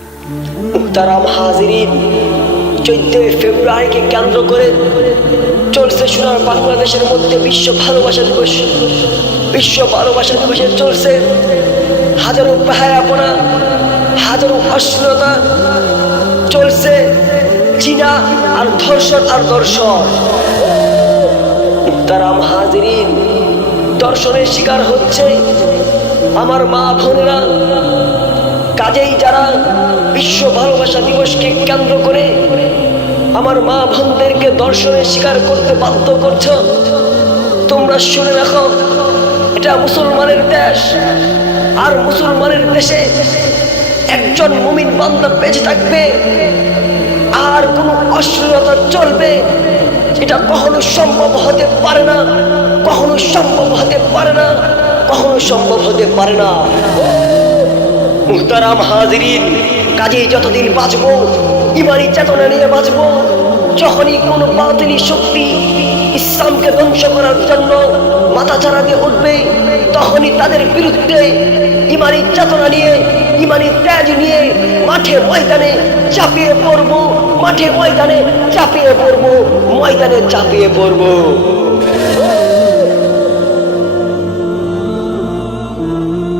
মুহতারাম হাজিরিন, 14 ফেব্রুয়ারিকে কেন্দ্র করে চলছে সোনার বাংলাদেশের মধ্যে বিশ্ব ভালোবাসা দিবস। বিশ্ব ভালোবাসা দিবসে চলছে হাজারো বেহায়াপনা, হাজারো অশ্লীলতা, চলছে জিনা আর ধর্ষণ আর দর্শন। মুহতারাম হাজিরিন, দর্শনের শিকার হচ্ছে আমার মা বোনেরা। কাজেই যারা বিশ্ব ভালোবাসা দিবসকে কেন্দ্র করে আমার মা বোনদেরকে দর্শনের শিকার করতে বাধ্য করছো, তোমরা শুনে রাখো, এটা মুসলমানের দেশ। আর মুসলমানের দেশে একজন মুমিন বান্দা বেঁচে থাকবে আর কোনো অশ্লীলতা চলবে, এটা কখনো সম্ভব হতে পারে না, কখনো সম্ভব হতে পারে না, কখনো সম্ভব হতে পারে না। মুহতারাম হাজিরিন, কাজেই যতদিন বাঁচবো ইমানি চেতনা নিয়ে বাঁচবো। যখনই কোনো বাতিল শক্তি ইসলামকে ধ্বংস করার জন্য মাথাচাড়া দিয়ে উঠবে, তখনই তাদের বিরুদ্ধে ইমানি চেতনা নিয়ে, ইমানি তেজ নিয়ে মাঠে ময়দানে চাপিয়ে পড়বো, মাঠে ময়দানে চাপিয়ে পড়বো, ময়দানে চাপিয়ে পড়বো।